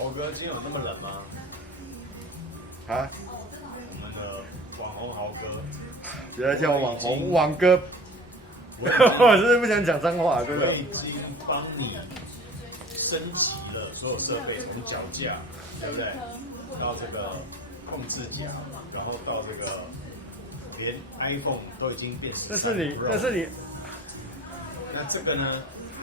豪哥，今天有那么冷吗？啊，我们的网红豪哥，直接叫网红网哥。我真的不想讲脏话，真的我。已经帮你升级了所有设备，从脚架，对不对？到这个控制夹，然后到这个连 iPhone 都已经变13 Pro。那这个呢？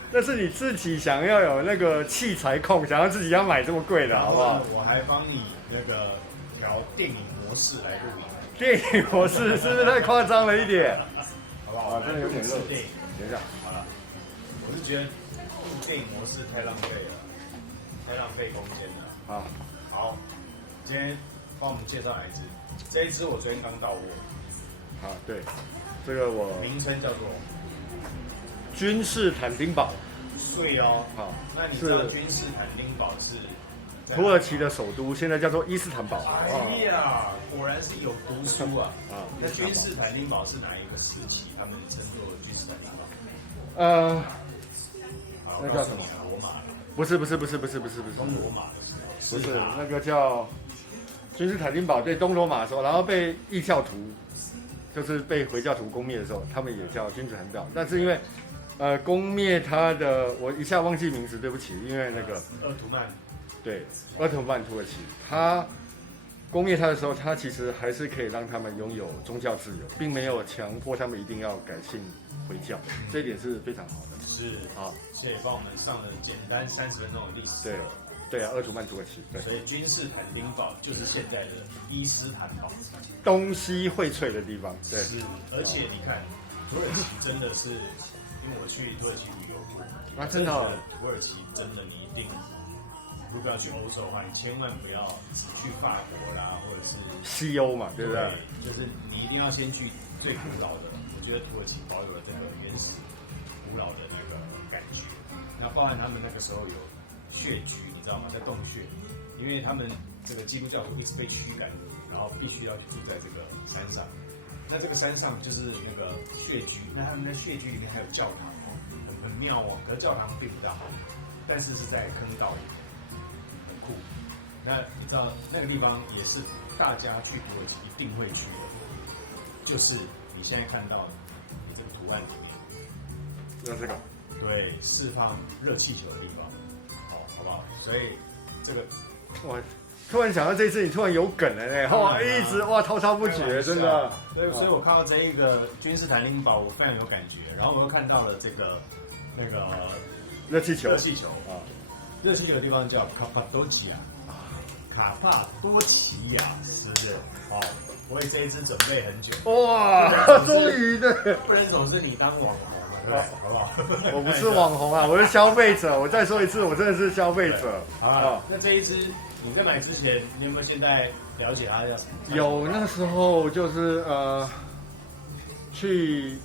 那是你自己想要有那个器材控，想要自己要买这么贵的，好不好？我还帮你那个调电影模式来录影。电影模式是不是太夸张了一点？好不好？啊，真的有点热。电影，等一下，好了，我是觉得录电影模式太浪费了，太浪费空间了。啊，好，今天帮我们介绍哪一支？这一支我昨天刚到货，好，对，这个我名称叫做君士坦丁堡，税哦。好，那你知道君士坦丁堡是土耳其的首都，现在叫做伊斯坦堡。哎呀，果然是有读书啊！啊，那君士坦丁堡是哪一个时期？他们称作君士坦丁堡？那叫什么？罗马？不是，东罗马的时候？不是，那个叫君士坦丁堡对东罗马的时候，然后被异教徒，就是被回教徒攻灭的时候，他们也叫君士坦丁堡，但是因为攻灭他的，我一下忘记名字，对不起，因为那个鄂图曼。对，鄂图曼土耳其，他攻灭他的时候，他其实还是可以让他们拥有宗教自由，并没有强迫他们一定要改信回教，这一点是非常好的。是，好，谢谢帮我们上了简单30分钟的历史。对啊，鄂图曼土耳其，对。所以君士坦丁堡就是现在的伊斯坦堡，东西荟萃的地方。对，是，而且你看，土耳其真的是，因为我去土耳其旅游过，啊，真的哦，土耳其真的你一定。如果要去欧洲的话，你千万不要只去法国啦，或者是西欧嘛，对不对？就是你一定要先去最古老的。我觉得土耳其保有了这个原始、古老的那个感觉。然后包含他们那个时候有穴居，你知道吗？在洞穴，因为他们这个基督教徒一直被驱赶，然后必须要去住在这个山上。那这个山上就是那个穴居，那他们的穴居里面还有教堂哦，很妙哦。可是教堂并不大好，但是是在坑道里。那你知道那个地方也是大家去土耳其一定会去的，就是你现在看到的你这个图案里面，那这个对，释放热气球的地方，好不好？所以这个我突然想到这次你突然有梗了呢，哇，一直哇滔滔不绝，真的。对，所以我看到这一个君士坦丁堡，我非常有感觉。然后我又看到了这个那个热气球，啊，热气球的地方叫卡帕多奇亚。卡帕多奇亚，是不是？哦，我为这一支准备很久。哇，终于的，不能总是你当网红了，好不好？我不是网红啊，我是消费者。我再说一次，我真的是消费者。好，那这一支你在买之前，你有没有现在了解它叫什么？有，那时候就是去，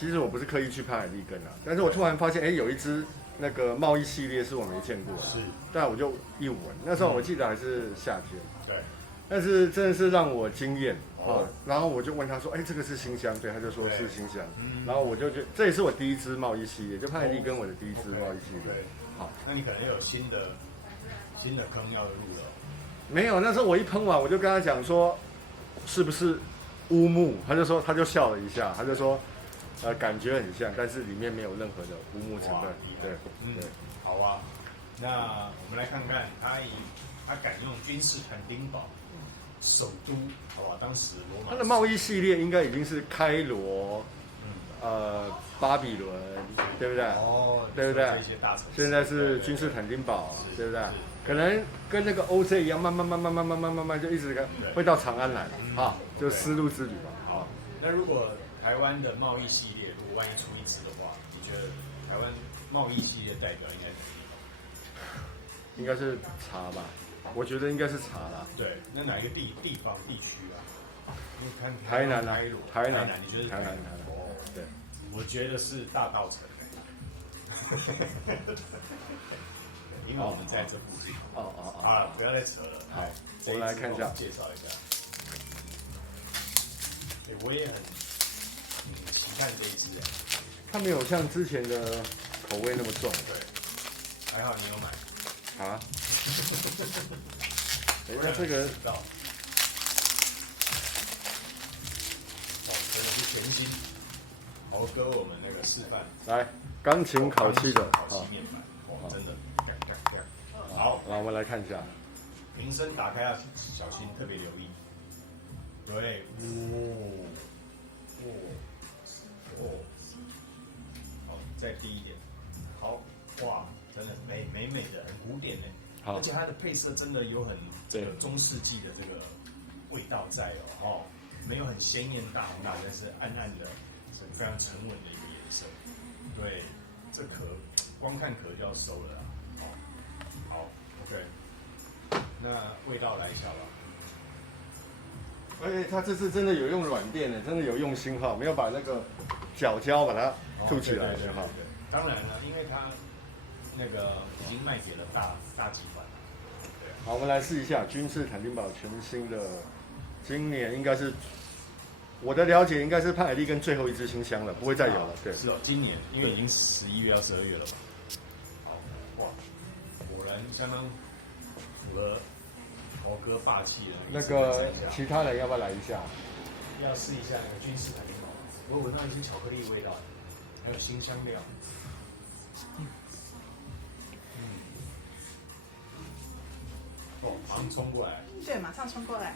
其实我不是刻意去拍海利根啊，但是我突然发现，有一支。那个贸易系列是我没见过的，是，但我就一闻，那时候我记得还是夏天，对，但是真的是让我惊艳哦。然后我就问他说：“这个是新香？”对，他就说是新香。然后我就觉得这也是我第一支贸易系列，就派利跟我的第一支贸易系列。好，那你可能有新的坑要入了。没有，那时候我一喷完，我就跟他讲说，是不是乌木？他就笑了一下，他就说。感觉很像，但是里面没有任何的乌木成分。对，好啊。那我们来看看他敢用君士坦丁堡首都，好不好？当时罗马。他的贸易系列应该已经是开罗，巴比伦，对不对？哦，对不对？这些大城市。现在是君士坦丁堡，对不对？可能跟那个 OJ 一样，慢慢就一直会到长安来啊，就丝路之旅吧。好，那如果台湾的贸易系列，如果万一出一支的话，你觉得台湾贸易系列代表应该是什么？应该是茶吧，我觉得应该是茶啦。对，那哪一个地区啊？台南啊，台南，你觉得是台南？哦，对，我觉得是大稻埕。因为我们在这附近。好了，不要再扯了。好，我们来看一下，介绍一下。对，我也很期待这一支。它没有像之前的口味那么重。对，还好你有买。啊？等一下这个到，哦，真的是全新。豪哥，我们那个示范来钢琴烤漆的，烤漆面板，哦，真的，好，那我们来看一下，瓶身打开要小心，特别留意。对，好，再低一点。好，哇，真的美的，很古典的。好，而且它的配色真的有很这个中世纪的这个味道在哦，没有很鲜艳大红大紫，但是暗暗的，是非常沉稳的一个颜色。对，这壳光看壳就要收了啦。哦，好 ，OK， 那味道来一下吧。他这次真的有用软垫的，真的有用心哈，没有把那个角胶把它凸起来就好。当然了，因为它那个已经卖给了大集团了。对。好，我们来试一下君士坦丁堡全新的，今年应该是我的了解应该是潘海利根最后一支新箱了，不会再有了。对，是哦，今年因为已经11月要12月了嘛。好，哇，果然相当符合豪哥霸气的那个其他人要不要来一下？要试一下那个君士坦丁堡，我闻到一些巧克力味道，还有新香料。哦，马上冲过来。对，马上冲过来。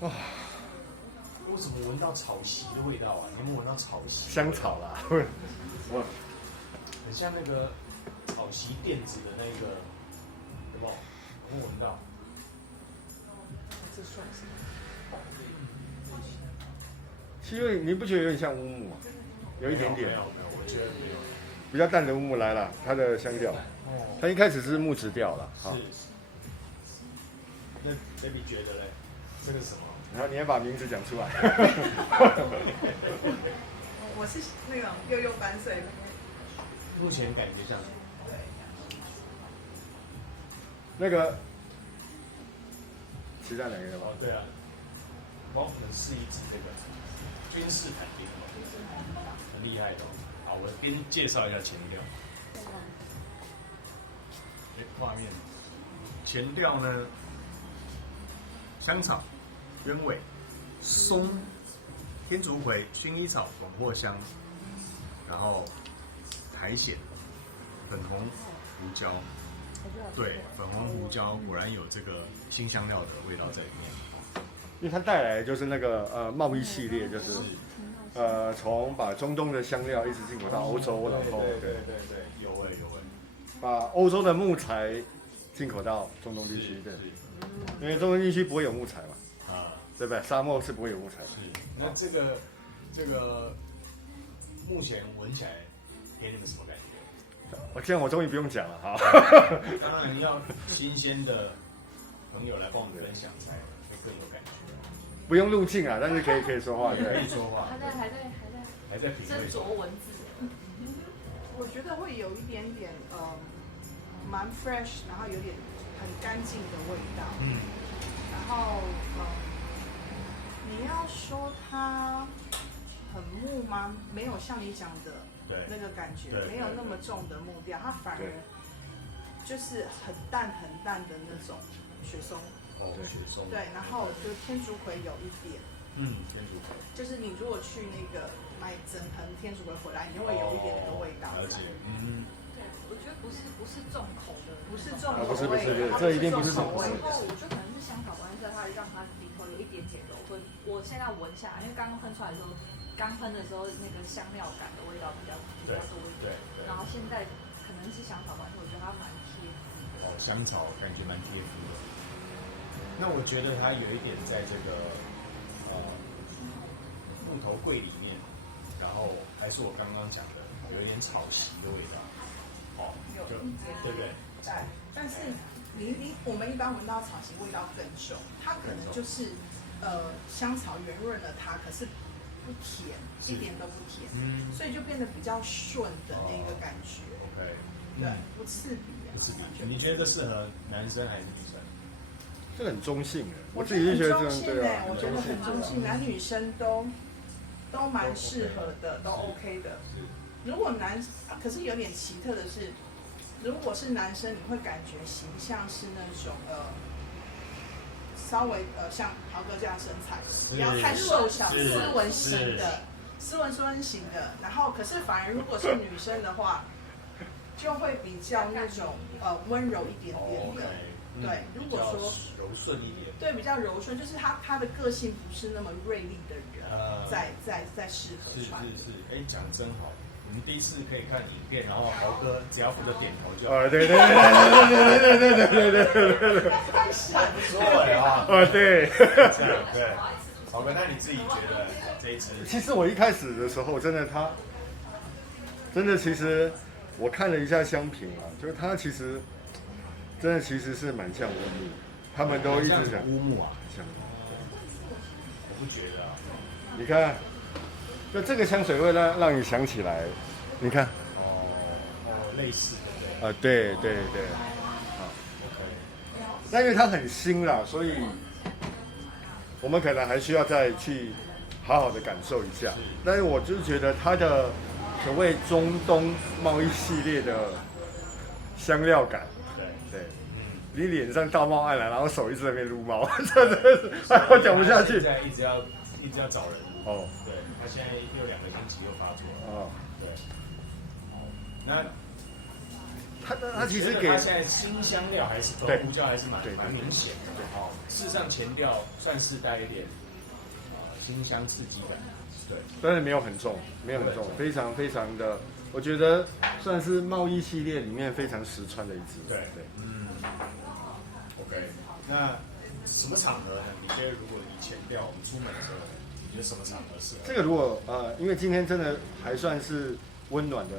哇，我怎么闻到草席的味道啊？你有没有闻到草席？香草啦，哇，很像那个草席垫子的那个，有没有？有没有闻到？这算什么？其实你不觉得有点像乌木吗？有一点点，没有，我觉得没有。比较淡的乌木来了，它的香调，它一开始是木质调了，好。那 baby 觉得嘞，这个是什么？然后你要把名字讲出来。我是那种幼幼班岁的。目前感觉像那个，其他两个吗？哦，对啊，帮我们试一支这个君士坦丁堡，很厉害的。好，我给你介绍一下前调。画面，前调呢，香草、鸢尾、松、天竺葵、薰衣草、广藿香，然后苔藓、粉红胡椒。对，粉红胡椒果然有这个新香料的味道在里面。因为它带来的就是那个贸易系列，就是从把中东的香料一直进口到欧洲，然后对，有味，把欧洲的木材进口到中东地区，对，因为中东地区不会有木材嘛，对不对？沙漠是不会有木材的。是，那这个目前闻起来给你们什么感觉？这样我终于不用讲了哈。当然要新鲜的朋友来帮我们分享才会更有感觉。不用路径啊，但是可以说话，可对。以说话。还在品味斟酌文字。我觉得会有一点点蛮 fresh， 然后有点很干净的味道。然后你要说它很木吗？没有像你讲的那个感觉，没有那么重的木调，它反而就是很淡的那种雪松。雪松。对，然后就天竺葵有一点。天竺葵。就是你如果去那个买整盆天竺葵回来，你就会有一点那个味道。了解。对，我觉得不是重口的，不是重口味，不是，这一定不是重口味。然后我觉得可能是香草关系，它让它里头有一点点柔分。我现在闻下来，因为刚喷出来的时候，刚喷的时候那个香料感的味道比较多一点。对。然后现在可能是香草关系，我觉得它蛮贴肤的。香草感觉蛮贴肤的。那我觉得它有一点在这个木头柜里面，然后还是我刚刚讲的，有一点草席的味道。有一点，对不对？对。但是我们一般闻到草席味道更重，它可能就是香草圆润了它，可是不甜，一点都不甜，所以就变得比较顺的那个感觉。OK， 对，不刺鼻啊。不刺鼻。你觉得这适合男生还是女生？这很中性的，我自己就觉得这样，对啊，我觉得很中性，男女生都蛮适合的，都 OK 的。如果可是有点奇特的是，如果是男生，你会感觉形象是那种稍微像豪哥这样身材的，不要太瘦小、斯文型的、斯文型的。然后，可是反而如果是女生的话，就会比较那种温柔一点点的。对，如果说柔顺一点，对，比较柔顺，就是他的个性不是那么锐利的人，在适合穿。是，哎，讲得真好。我们第一次可以看影片，然后豪哥只要负责点头就好。对，不错啊。对。对。豪哥，那你自己觉得这一次？其实我一开始的时候，真的其实我看了一下香评啊，就是他其实真的其实是蛮像乌木，他们都一直讲乌木啊，像。我不觉得啊。你看。就这个香水会让你想起来，你看，类似的，对，好 ，OK。那因为它很新啦，所以我们可能还需要再去好好的感受一下。但是我就是觉得它的所谓中东贸易系列的香料感，对，你脸上道貌岸然，然后手一直在那边撸猫，真的是，我讲不下去。现在一直要找人。对，他现在又2个星期又发作了。对。那他其实给他现在新香料还是胡椒还是蛮明显的。对。事实上前调算是带一点新香刺激感。对。但是没有很重，非常的，我觉得算是贸易系列里面非常实穿的一支。对。OK， 那什么场合呢？你觉得如果以前调我们出门的时候？你觉得什么场合适合？这个如果因为今天真的还算是温暖的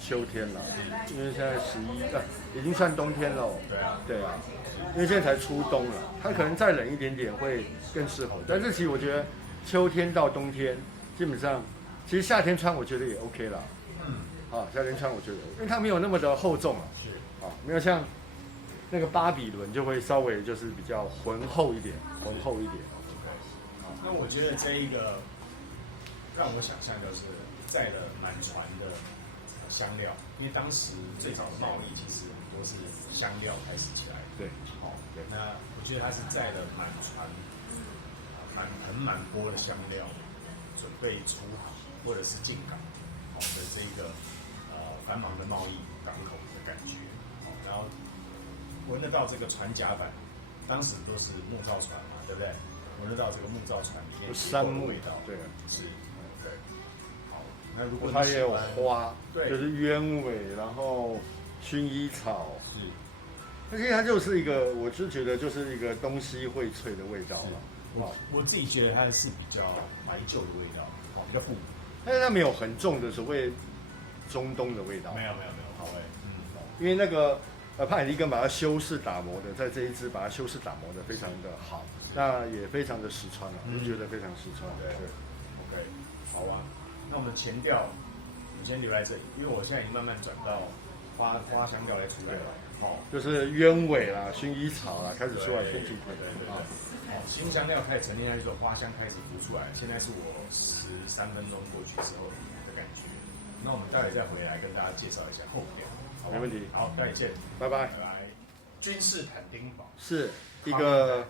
秋天了，因为现在已经算冬天了。对啊，因为现在才初冬了，它可能再冷一点点会更适合。但是其实我觉得秋天到冬天，基本上其实夏天穿我觉得也 OK 啦。夏天穿我觉得，因为它没有那么的厚重啊，没有像那个巴比伦就会稍微就是比较浑厚一点。那我觉得这一个让我想象就是载了满船的香料，因为当时最早的贸易其实很多是香料开始起来。对。那我觉得它是载了满船满钵的香料，准备出航或者是进港的这一个繁忙的贸易港口的感觉。然后闻得到这个船甲板，当时都是木造船嘛，对不对？闻得到这个木造船里面杉木味道，对，是，对。好，那如果它也有花，对，就是鸢尾，然后薰衣草，是，而且它就是一个，我是觉得就是一个东西荟萃的味道了。我自己觉得它是比较怀旧的味道，比较复古，但是它没有很重的所谓中东的味道。没有，好味，因为那个帕里利根把它修饰打磨的，在这一支把它修饰打磨的非常的好。那也非常的实穿了，我觉得非常实穿。对 ，OK， 好啊。那我们前调，你先留在这里，因为我现在已经慢慢转到花香调来出来了。就是鸢尾啦、薰衣草啦，开始出来偏出来。新香料开始沉淀下去之后，花香开始浮出来。现在是我13分钟过去之后的感觉。那我们待会再回来跟大家介绍一下后调。没问题。好，待会见，拜拜。君士坦丁堡是一个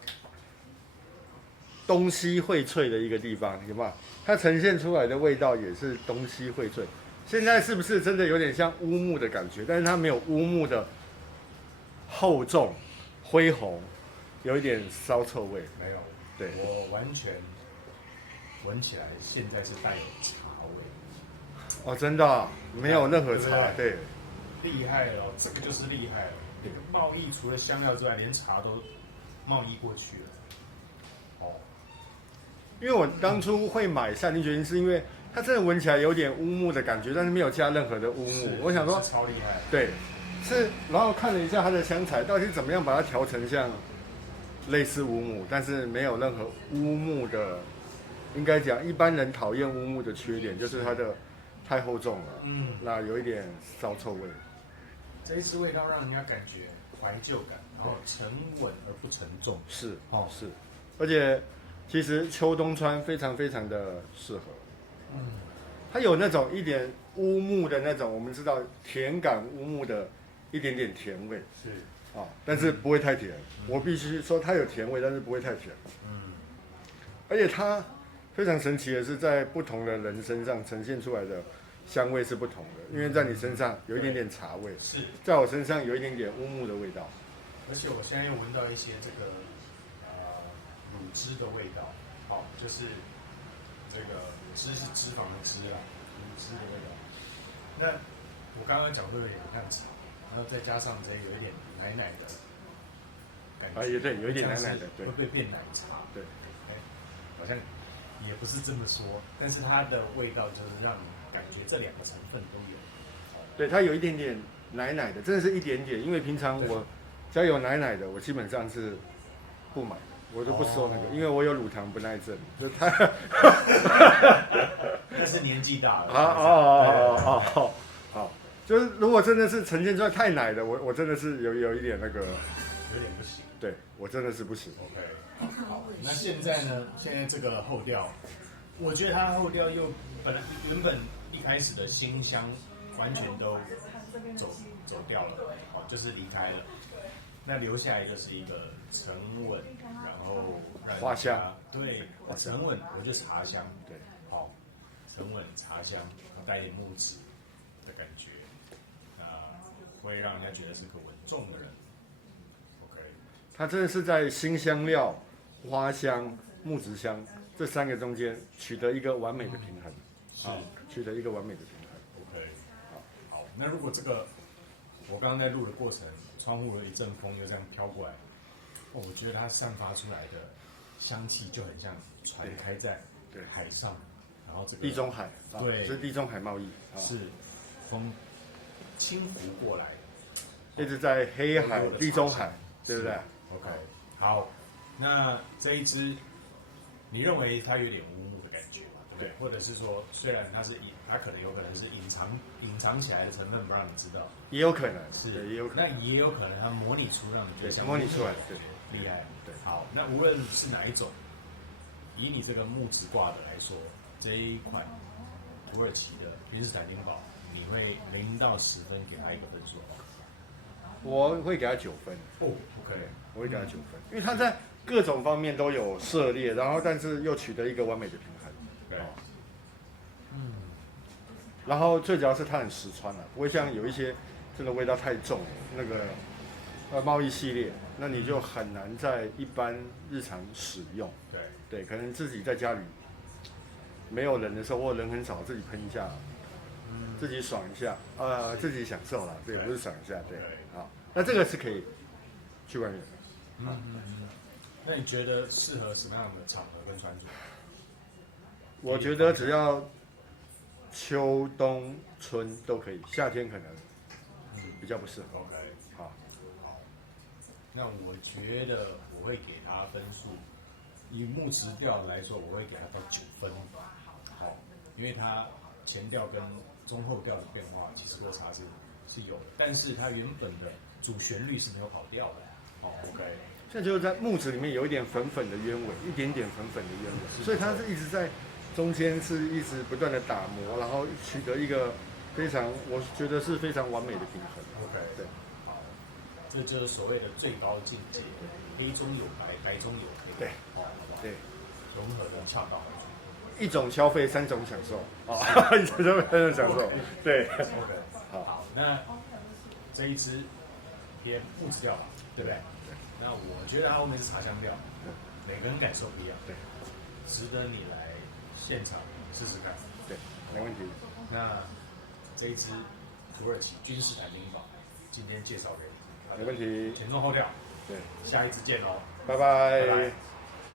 东西荟萃的一个地方，有没有？它呈现出来的味道也是东西荟萃。现在是不是真的有点像乌木的感觉？但是它没有乌木的厚重、恢宏，有一点骚臭味。没有，对，我完全闻起来现在是带有茶味。真的没有任何茶，对，厉害了，这个就是厉害了。这个贸易除了香料之外，连茶都贸易过去了。因为我当初会买下定决心，是因为它真的闻起来有点乌木的感觉，但是没有加任何的乌木。我想说，超厉害。对，是。然后看了一下它的香材，到底是怎么样把它调成像类似乌木，但是没有任何乌木的。应该讲，一般人讨厌乌木的缺点就是它的太厚重了，那有一点骚臭味。这一支味道让人家感觉怀旧感，然后沉稳而不沉重。是，是，而且。其实秋冬穿非常非常的适合，它有那种一点乌木的那种，我们知道甜感乌木的一点点甜味是啊，但是不会太甜。我必须说它有甜味，但是不会太甜。而且它非常神奇的是，在不同的人身上呈现出来的香味是不同的，因为在你身上有一点点茶味，是，在我身上有一点点乌木的味道。而且我现在又闻到一些这个乳汁的味道，好，就是这个汁是脂肪的汁啦，乳汁的味道。那我刚刚讲说有点像茶，然后再加上这有一点奶奶的感觉，也对，有一点奶奶的，对，会不会变奶茶？对，好像也不是这么说，但是它的味道就是让你感觉这两个成分都有。对，它有一点点奶奶的，真的是一点点，因为平常我只要有奶奶的，我基本上是不买，我都不收那个，因为我有乳糖不耐症，就太。但是年纪大了。好，就是如果真的是呈现出来太奶的，我真的是有一点那个，有点不行。对我真的是不行。OK， 好，那现在呢？现在这个后调，我觉得它后调又原本一开始的馨香完全都走掉了，好，就是离开了。那留下来就是一个沉稳，然后花香，对，沉稳，我觉得茶香，对，好，沉稳茶香，带一点木质的感觉，会让人家觉得是个稳重的人。OK， 它真的是在辛香料、花香、木质香这三个中间取得一个完美的平衡，是取得一个完美的平衡。OK， 好，那如果这个我刚刚在录的过程，窗户有一阵风又这样飘过来，我觉得它散发出来的香气就很像船开在海上，然后这个地中海，对，是地中海贸易，是风轻拂过来，一直在黑海、地中海，对不对 ？OK， 好，那这一支你认为它有点乌木的感觉嘛？对，或者是说，虽然它可能有可能是隐藏起来的成分不让你知道，也有可能是，也有可能，那也有可能它模拟出让你觉得像模拟出来，对，厉害，对，好，那无论是哪一种，以你这个木质挂的来说，这一款土耳其的君士坦丁堡，你会0到10分给它一个分数？我会给它9分。哦，OK，我会给它9分，因为它在各种方面都有涉猎，然后但是又取得一个完美的平衡。对，然后最主要是它很实穿不会像有一些真的味道太重，那个贸易系列，那你就很难在一般日常使用。对，可能自己在家里没有人的时候，或人很少，自己喷一下，自己爽一下，自己享受啦，对，不是爽一下，对，好，那这个是可以去外面的。那你觉得适合什么样的场合跟穿着？我觉得只要秋冬春都可以，夏天可能比较不适合。OK， 好，那我觉得我会给他分数，以木质调来说，我会给他到9分。好，因为它前调跟中后调的变化其实落差是有的，但是它原本的主旋律是没有跑调的。好 ，OK。现在就是在木质里面有一点粉粉的鸢尾，一点点粉粉的鸢尾，所以它是一直在中间是一直不断的打磨，然后取得一个非常，我觉得是非常完美的平衡。OK， 对，好，这就是所谓的最高境界，黑中有白，白中有黑。对，好，对，融合的恰到好处。一种消费3种享受一种消费3种享受。对 OK， 好，那这一支偏木质调吧，对不对？那我觉得它后面是茶香调，每个人感受不一样，对，值得你来现场试试看。对，没问题。那这一支土耳其君士坦丁堡，今天介绍给你，没问题。前中后调，对，下一支见喽，拜拜。拜拜。